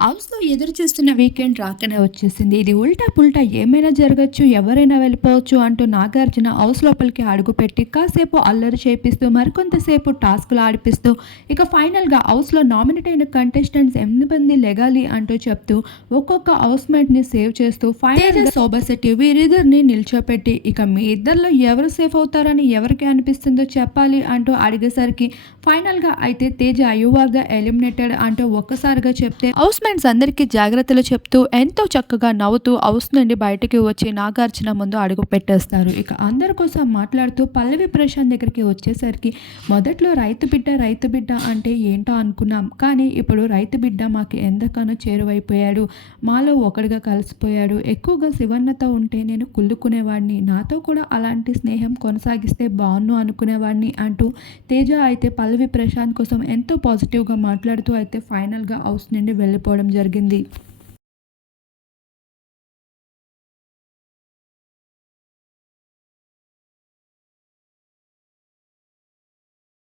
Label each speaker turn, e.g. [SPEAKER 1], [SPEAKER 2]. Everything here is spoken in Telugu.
[SPEAKER 1] హౌస్లో ఎదురు చూస్తున్న వీకెండ్ రాకనే వచ్చేసింది. ఇది ఉల్టా పుల్టా ఏమైనా జరగచ్చు ఎవరైనా వెళ్ళిపోవచ్చు అంటూ నాగార్జున హౌస్ లోపలికి అడుగుపెట్టి కాసేపు అల్లరి చేపిస్తూ మరికొంతసేపు టాస్క్లు ఆడిపిస్తూ ఇక ఫైనల్గా హౌస్లో నామినేట్ అయిన కంటెస్టెంట్స్ ఎనిమిది మంది లెగాలి అంటూ చెప్తూ ఒక్కొక్క హౌస్ని సేవ్ చేస్తూ ఫైనల్ శోభశెట్టి వీరిద్దరిని నిల్చోపెట్టి ఇక మీ ఇద్దరిలో ఎవరు సేఫ్ అవుతారని ఎవరికి అనిపిస్తుందో చెప్పాలి అంటూ అడిగేసరికి ఫైనల్గా అయితే తేజ ద ఎలిమినేటెడ్ అంటూ ఒక్కసారిగా చెప్తే హౌస్ ఫ్రెండ్స్ అందరికీ జాగ్రత్తలు చెప్తూ ఎంతో చక్కగా నవ్వుతూ హౌస్ నుండి బయటకి వచ్చి నాగార్జున ముందు అడుగు పెట్టేస్తారు. ఇక అందరి కోసం మాట్లాడుతూ పల్లవి ప్రశాంత్ దగ్గరికి వచ్చేసరికి మొదట్లో రైతు బిడ్డ రైతు బిడ్డ అంటే ఏంటో అనుకున్నాం. కానీ ఇప్పుడు రైతు బిడ్డ మాకు ఎంతగానో చేరువైపోయాడు. మాలో ఒకడిగా కలిసిపోయాడు. ఎక్కువగా శివన్నతో ఉంటే నేను కుళ్ళుకునేవాడిని. నాతో కూడా అలాంటి స్నేహం కొనసాగిస్తే బాగున్ను అనుకునేవాడిని అంటూ తేజ అయితే పల్లవి ప్రశాంత్ కోసం ఎంతో పాజిటివ్గా మాట్లాడుతూ అయితే ఫైనల్గా హౌస్ నుండి వెళ్ళిపోవడం జరిగింది.